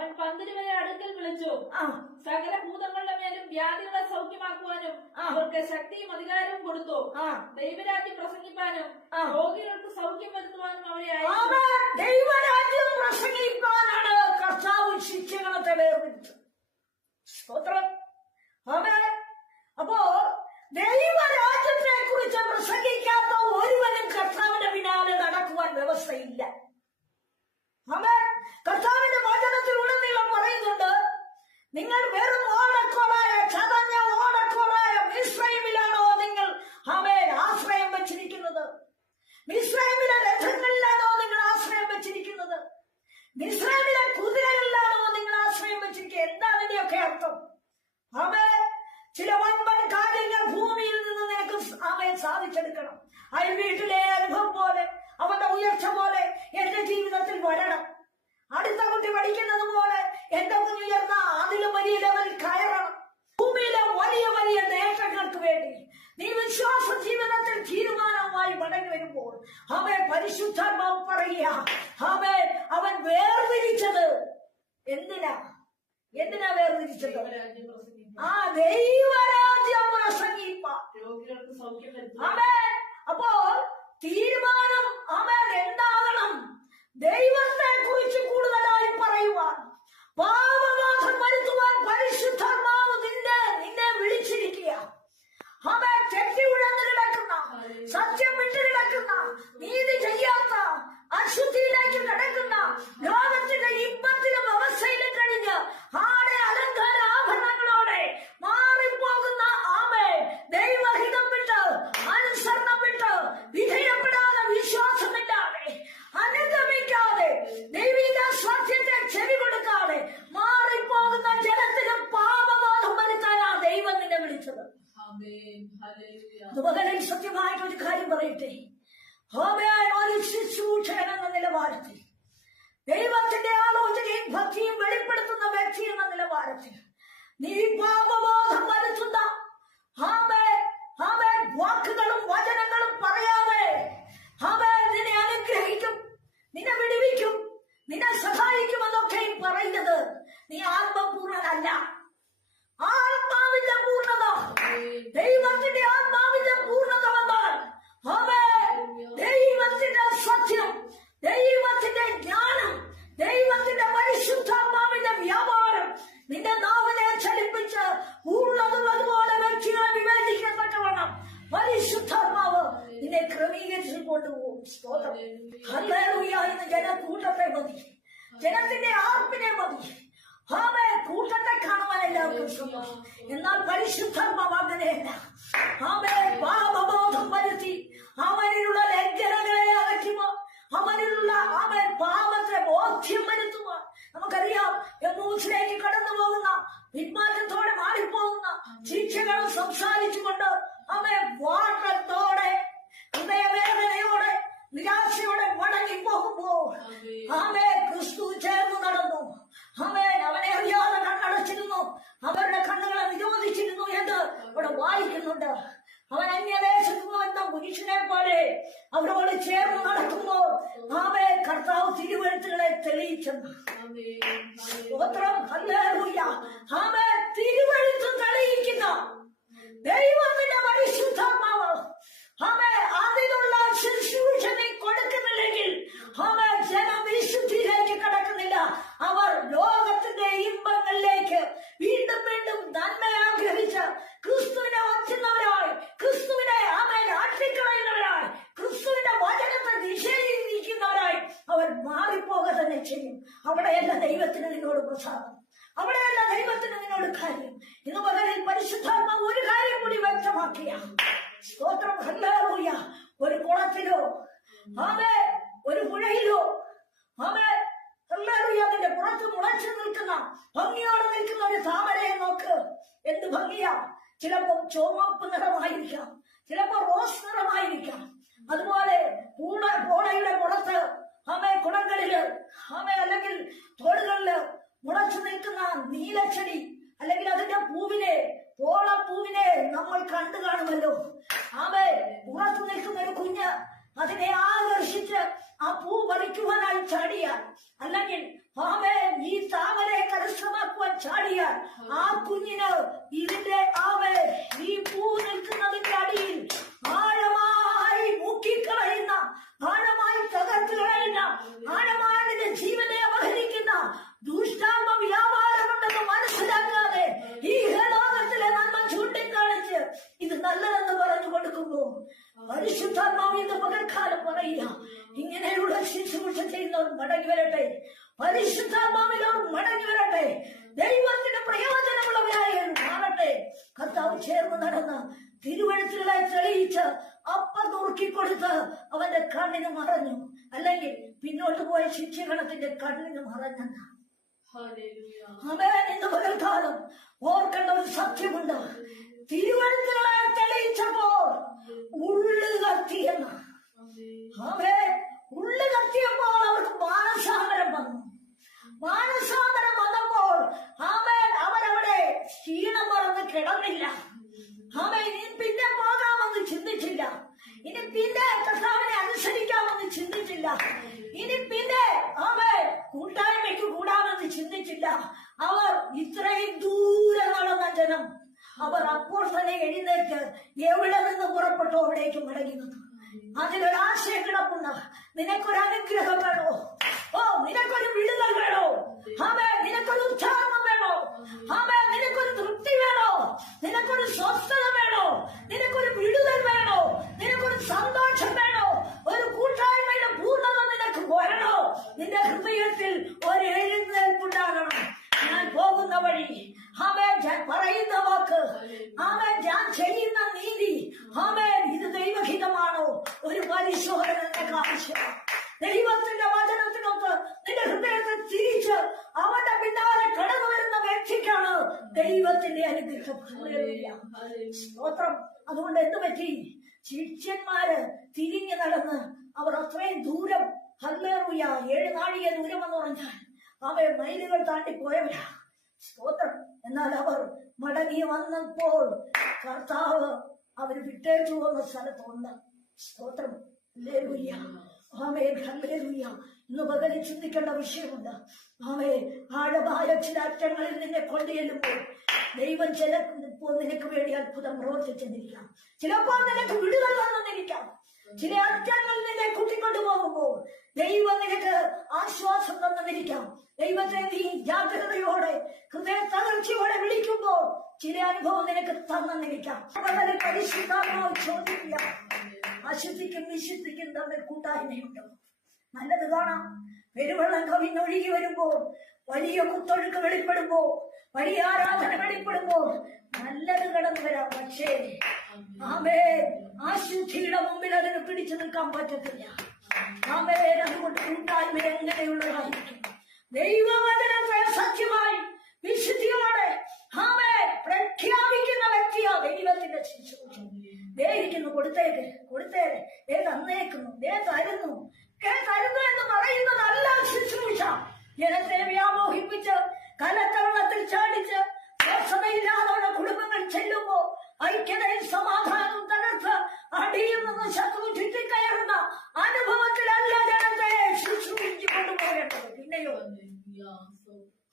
അവൻ പന്തിരുവരെ അടുക്കൽ വിളിച്ചു. സകല ഭൂതങ്ങളുടെ മേലും വ്യാധികളെ സൗഖ്യമാക്കുവാനും അവർക്ക് ശക്തിയും അധികാരവും കൊടുത്തു. ദൈവരാജ്യം പ്രസംഗിപ്പാനും രോഗികൾക്ക് സൗഖ്യം വരുത്തുവാനും അവരെ ദൈവരാജ്യം പ്രസംഗിപ്പാനാണ് കർത്താവ് ശിക്ഷകളെ സ്തോത്രം. ആമേൻ. അപ്പോ അവൻ പരിശുദ്ധാത്മാവ് പറയുക. അവൻ അവൻ വേർതിരിച്ചത് എന്തിനാ? എന്തിനാ വേർതിരിച്ചത്? ആ ദൈവരാജ്യം പ്രസംഗിപ്പ രോഗികൾക്ക് മകനിൽ സത്യമായിട്ട് ഒരു കാര്യം പറയട്ടെ. ഒരു ശുശ്രൂഷകൻ എന്ന നിലവാരത്തിൽ ദൈവത്തിന്റെ ആലോചനയും ഭക്തിയും വെളിപ്പെടുത്തുന്ന വ്യക്തി എന്ന നിലവാരത്തിൽ നീ പാപബോധം വരുത്തുന്ന ആമേ ആമേ വാക്കുകളും വചനങ്ങളും പറയാതെ ആമേ നിന്നെ അനുഗ്രഹിക്കും നിന്നെ വിടുവിക്കും നിന്നെ സഹായിക്കുമെന്നൊക്കെയും പറയുന്നത് നീ ആത്മപൂർണനല്ല ആത്മാവിന്റെ പൂർണത ദൈവത്തിന്റെ ആത്മാവിന്റെ പൂർണത വന്നാൽ. ദൈവത്തിന്റെ സത്യം ദൈവത്തിന്റെ ജ്ഞാനം ദൈവത്തിന്റെ പരിശുദ്ധാത്മാവിന്റെ വ്യാപാരം നിന്റെ നാവിനെ ചലിപ്പിച്ച് പൂർണതുള്ളതുപോലെ വ്യക്തികളെ വിവേചിക്കത്തക്കവണ്ണം പരിശുദ്ധാത്മാവ് നിന്നെ ക്രമീകരിച്ചു കൊണ്ടുപോകും. സ്തോത്രം. ഹല്ലേലൂയ. എന്ന് ജനക്കൂട്ടത്തെ മതി. ജനത്തിന്റെ ആർപ്പിനെ മതി. ആമേ കൂട്ടത്തെ കാണുവാൻ എല്ലാവർക്കും സന്തോഷം എന്നാൽ പരിശുദ്ധാത്മാവ് അങ്ങനെയല്ല ആമേ പാപബോധം വരുത്തി. അവനിലുള്ള ലംഘനങ്ങളെ അകറ്റുമോ അവനിലുള്ള അവൻ പാപത്തെ ബോധ്യം വരുത്തുമോ നമുക്കറിയാം യമൂസിലേക്ക് കടന്നു പോകുന്ന പിന്മാറ്റത്തോടെ മാറിപ്പോകുന്ന ശിക്ഷകളും സംസാരിച്ചുകൊണ്ട് അവൻ വാട്ടത്തോടെ ഹൃദയവേദനയോടെ നിരാശയോടെ മടങ്ങി പോകുമ്പോൾ ആമേ ക്രിസ്തു ചേർന്ന് നടന്നു ആമേൻ അവനെ അറിയാതെ കണ്ണടച്ചിരുന്നു അവരുടെ കണ്ണുകളെ നിരോധിച്ചിരുന്നു എന്ന് ഇവിടെ വായിക്കുന്നുണ്ട് അവൻ അന്യദേശത്തു വന്ന പുരുഷനെ പോലെ അവരോട് ചേർന്ന് നടക്കുമ്പോൾ ആമേ കർത്താവ് തിരുവഴുത്തുകളെ തെളിയിച്ചെന്ന് ആമേൻ ഹല്ലേലൂയ സ്തോത്രം ഹല്ലേലൂയ ആമേ തിരുവഴുത്ത് തെളിയിക്കുന്ന ദൈവത്തിന്റെ പരിശുദ്ധാത്മാവ് ആമേ അതിനുള്ള ശുശ്രൂഷ നീ കൊടുക്കുന്നില്ലെങ്കിൽ ആമേ ജനം വിശുദ്ധിയിലേക്ക് കടക്കുന്നില്ല അവർ ലോകത്തിന്റെ ഇമ്പങ്ങളിലേക്ക് വീണ്ടും വീണ്ടും നന്മ ആഗ്രഹിച്ച് ക്രിസ്തുവിനെ വച്ചുന്നവരായി ക്രിസ്തുവിനെ ആമേ ആട്ടിക്കളയുന്നവരായി ക്രിസ്തുവിന്റെ വചനത്തെ നിഷേധിക്കുന്നവരായി അവർ തന്നെ ചെയ്യും. അവിടെയല്ല ദൈവത്തിന് നിന്നോട് പ്രസാദം. അവിടെയല്ല ദൈവത്തിന് നിന്നോട് കാര്യം. ഇന്ന് പകലിൽ പരിശുദ്ധാത്മ ഒരു കാര്യം കൂടി വ്യക്തമാക്കിയ. സ്തോത്രം ഹല്ലാറൂയ ഒരു കുളത്തിലോ ആമേ ഒരു പുഴയിലോ ആമേ ഹല്ലാറൂയ അതിന്റെ പുറത്ത് മുളച്ചു നിൽക്കുന്ന ഭംഗിയോടെ നിൽക്കുന്ന ഒരു താമരയെ നോക്ക്. എന്ത് ഭംഗിയാ? ചിലപ്പോ ചുവപ്പ് നിറമായിരിക്കാം. ചിലപ്പോ റോസ് നിറമായിരിക്കാം. അതുപോലെ പൂണ പോളയുടെ പുറത്ത് ആമേ കുളങ്ങളിൽ ആമേ അല്ലെങ്കിൽ തോടുകളിൽ മുളച്ചു നിൽക്കുന്ന നീലച്ചെടി അല്ലെങ്കിൽ അതിന്റെ പൂവിനെ പോളപ്പൂവിനെ നമ്മൾ കണ്ടു കാണുമല്ലോ. ആമേ പുറത്തു നിൽക്കുന്ന ഒരു കുഞ്ഞ് മടങ്ങി വരട്ടെ പരിശുദ്ധാത്മാവിലവർ മടങ്ങി വരട്ടെ ദൈവത്തിന്റെ പ്രയോജനമുള്ളവരായി മാറട്ടെ. കർത്താവ് ചേർന്ന് നടന്ന തിരുവഴുത്തിലായി തെളിയിച്ച് അപ്പ നുറുക്കിക്കൊടുത്ത് അവന്റെ കണ്ണിന് മറഞ്ഞു. അല്ലെങ്കിൽ പിന്നോട്ട് പോയ ശിക്ഷകണത്തിന്റെ കണ്ണിന് മറഞ്ഞെന്ന. അവൻ ഓർക്കേണ്ട ഒരു സത്യമുണ്ട്. തിരുവഴുത്തിലായി തെളിയിച്ചപ്പോ ഉള്ളു കത്തിയെന്ന. അവൻ ഉള്ളു കത്തിയപ്പോൾ നടന്ന അവർ അപ്പോൾ തന്നെ എഴുന്നേറ്റ് എവിടെ നിന്ന് പുറപ്പെട്ടു അവിടേക്ക് മടങ്ങി നിന്നു അതിലൊരു ആശയം കിടപ്പുണ്ട്. നിനക്കൊരു അനുഗ്രഹം വേണോ? ഓ നിനക്കൊരു വിടുതൽ വേണോ? ആമേ നിനക്കൊരു ഉച്ചാരണം വേണോ? ആമേ നിനക്കൊരു തൃപ്തി വേണോ? നിനക്കൊരു സ്വസ്ഥത വേണോ? നിനക്കൊരു വിടുതൽ വേണോ? നിനക്കൊരു സന്തോഷം വേണോ ഒരു കൂട്ടായ്മയുടെ പൂർണത നിനക്ക് വരണോ നിന്റെ ഹൃദയത്തിൽ ഒരു എഴുന്നേൽപ്പുണ്ടാകണം ഞാൻ പോകുന്ന വഴി ആമേൻ ഞാൻ പറയുന്ന വാക്ക് ആമേൻ ഞാൻ ചെയ്യുന്ന നീതി ആമേൻ ഇത് ദൈവഹിതമാണോ ഒരു പരിശോധന നിനക്ക് ആവശ്യമാണ് ദൈവത്തിന്റെ വചനത്തിനൊത്ത് നിന്റെ ഹൃദയത്തെ തിരിച്ച് അവന്റെ പിന്നാലെ കടന്നു വരുന്ന വ്യക്തിക്കാണ് ദൈവത്തിന്റെ അനുഗ്രഹം ഹല്ലേലൂയ. സ്തോത്രം. അതുകൊണ്ട് എന്ത് പറ്റി? ശിഷ്യന്മാര് തിരിഞ്ഞു നടന്ന് അവർ അത്രയും ദൂരം ഹല്ലേലൂയ ഏഴ് നാഴിക ദൂരം എന്ന് പറഞ്ഞാൽ അവർ മൈലുകൾ താണ്ടി പോയവരാ. സ്തോത്രം. എന്നാൽ അവർ മടങ്ങി വന്നപ്പോൾ കർത്താവ് അവർ വിട്ടേച്ചു പോകുന്ന സ്ഥലത്തുണ്ട് സ്തോത്രം. ഇന്ന് പകൽ ചിന്തിക്കേണ്ട വിഷയമുണ്ട്. ആമേ ആഴമായ ചില അറ്റങ്ങളിൽ നിന്നെ കൊണ്ടുചെല്ലുമ്പോൾ ദൈവം ചിലപ്പോൾ നിനക്ക് വേണ്ടി അത്ഭുതം പ്രവർത്തിച്ചെന്നിരിക്കാം. ചിലപ്പോൾ നിനക്ക് വിടുതൽ വന്നെന്നിരിക്കാം. ചില അർത്ഥങ്ങൾ നിന്നെ കൂട്ടിക്കൊണ്ടു പോകുമ്പോൾ ദൈവം നിനക്ക് ആശ്വാസം തന്നെന്നിരിക്കാം. ദൈവത്തെ നീ ജാഗ്രതയോടെ ഹൃദയ തകർച്ചയോടെ വിളിക്കുമ്പോൾ ചില അനുഭവം നിനക്ക് തന്നെന്നിരിക്കാം. വളരെ ചോദിക്കില്ല അശുദ്ധിക്കും വിശുദ്ധിക്കും തമ്മിൽ കൂട്ടായ്മയുണ്ടോ. നല്ലത് കാണാം. പെരുവെള്ളം കവിഞ്ഞൊഴുകി വരുമ്പോൾ വലിയ കുത്തൊഴുക്ക് വെളിപ്പെടുമ്പോൾ വലിയ ആരാധന വെളിപ്പെടുമ്പോൾ നല്ലത് കടന്നു വരാം. പക്ഷേ ആമേ അശുദ്ധിയുടെ മുമ്പിൽ അതിന് പിടിച്ചു നിൽക്കാൻ പറ്റത്തില്ല. ആമേ അതുകൊണ്ട് കൂട്ടായ്മ എങ്ങനെയുള്ളതായിരിക്കും? ദൈവവചനത്തെ സത്യമായി വിശുദ്ധിയോടെ ആമേ പ്രഖ്യാപിക്കുന്ന വ്യക്തിയാ ദൈവത്തിന്റെ ശിശു ദേഹിക്കുന്നു കൊടുത്തേക്ക് കൊടുത്തേരെ ദേ തന്നേക്കുന്നു ദേ തരുന്നു.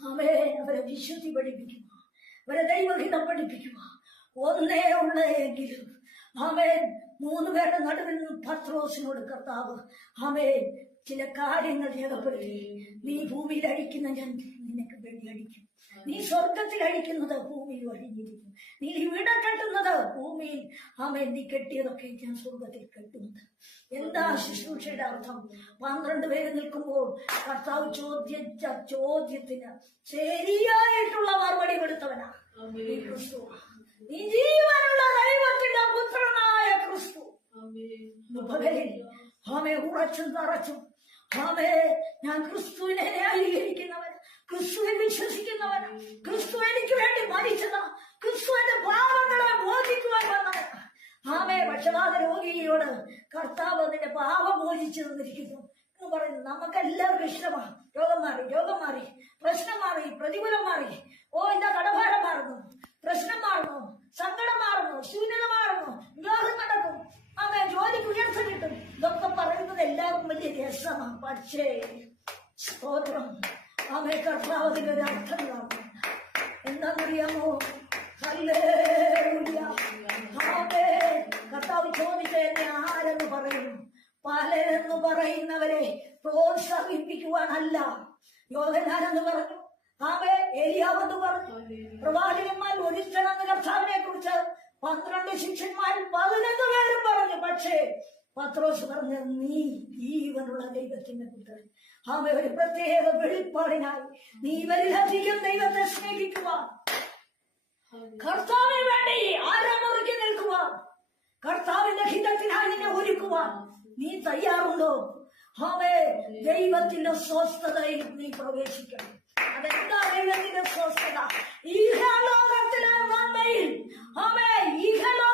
അവരെ അവരെ വിശുദ്ധി പഠിപ്പിക്കുക അവരെ ദൈവഹിതം പഠിപ്പിക്കുക ഒന്നേ ഉള്ളെങ്കിലും അവൻ മൂന്ന് പേരുടെ നടുവിൽ നിന്ന് പത്രോസിനോട് കർത്താവ് അവൻ ചില കാര്യങ്ങൾ രേഖപ്പെടുത്തി. നീ ഭൂമിയിൽ അടിക്കുന്ന ഞാൻ നിനക്ക് വേണ്ടി അടിക്കും. നീ സ്വർഗത്തിൽ അടിക്കുന്നത് ഭൂമിയിൽ ഒഴിഞ്ഞിരിക്കും നീ ഇവിടെ കെട്ടുന്നത് ഭൂമിയിൽ. അമ്മ നീ കെട്ടിയതൊക്കെ ഞാൻ സ്വർഗത്തിൽ കെട്ടുന്നത്. എന്താ ശുശ്രൂഷയുടെ അർത്ഥം? പന്ത്രണ്ട് പേര് നിൽക്കുമ്പോൾ കർത്താവ് ചോദിച്ച ചോദ്യത്തിന് ശരിയായിട്ടുള്ള മറുപടി കൊടുത്തവനാ. ക്രിസ്തു. നീ ജീവനുള്ള ദൈവത്തിന്റെ പുത്രനായ ക്രിസ്തു. പകലിൽ ആമെ ഉറച്ചും തറച്ചും. ആമേ ഞാൻ ക്രിസ്തുവിനെ ന്യായീകരിക്കുന്നവൻ ക്രിസ്തുവിൽ വിശ്വസിക്കുന്നവൻ ക്രിസ്തു എനിക്ക് വേണ്ടി മരിച്ചതാ ക്രിസ്തുവിന്റെ പാപങ്ങളെ മോചിക്കുവാൻ വന്നവൻ. ആമേ പക്ഷപാത രോഗിയോട് കർത്താവ് നിന്റെ പാപം മോചിച്ചു തന്നിരിക്കുന്നു. എന്ന് പറയുന്നു നമുക്ക് എല്ലാവർക്കും ഇഷ്ടമാണ്. രോഗം മാറി രോഗം മാറി പ്രശ്നം മാറി പ്രതികൂലം മാറി. ഓ ഇതാ കടഭാരം മാറുന്നു? പ്രശ്നം മാറുന്നു സങ്കടം മാറുന്നു ശൂന്യത മാറുന്നു വിവാഹം നടക്കും ആമേ ജോലിക്ക് ഉയർച്ച കിട്ടും. ഇതൊക്കെ പറയുന്നത് എല്ലാവർക്കും വലിയ രസമാണ്. പക്ഷേ അർത്ഥം കാണുന്നുണ്ട് എന്താണെന്നറിയാമോ. കർത്താവ് ചോദിച്ച എന്നെ ആരെന്ന് പറയും? പലരെന്ന് പറയുന്നവരെ പ്രോത്സാഹിപ്പിക്കുവാനല്ല. യോഹനാനെന്ന് പറഞ്ഞു. ആമേ എലിയാവെന്ന് പറഞ്ഞു. പ്രവാചകന്മാർ ഒരുത്തനെന്ന് കർത്താവിനെ കുറിച്ച് പന്ത്രണ്ട് ശിഷ്യന്മാരിൽ പതിനൊന്ന് പേരും പറഞ്ഞു. പക്ഷേ പത്രോസ് പറഞ്ഞ നീ ജീവനുള്ള ദൈവത്തിന്റെ പുത്രൻ. ആമ ഒരു പ്രത്യേക വെളിപ്പാടിനായി നീ ഇവരിലധികം ദൈവത്തെ സ്നേഹിക്കുക കർത്താവിന് വേണ്ടി ആരാമുറിക്ക് നിൽക്കുക കർത്താവിന്റെ ഹിതത്തിനായി നിന്നെ ഒരുക്കുവാൻ നീ തയ്യാറുണ്ടോ? ഹമേ ദൈവത്തിന്റെ സ്വസ്ഥതയിൽ നീ പ്രവേശിക്കണം. അതെന്താ ദൈവത്തിന്റെ സ്വസ്ഥത? ഈഹലോകത്തിലെ നന്മയിൽ ഈഹലോകത്തിലെ അലങ്കാരങ്ങൾ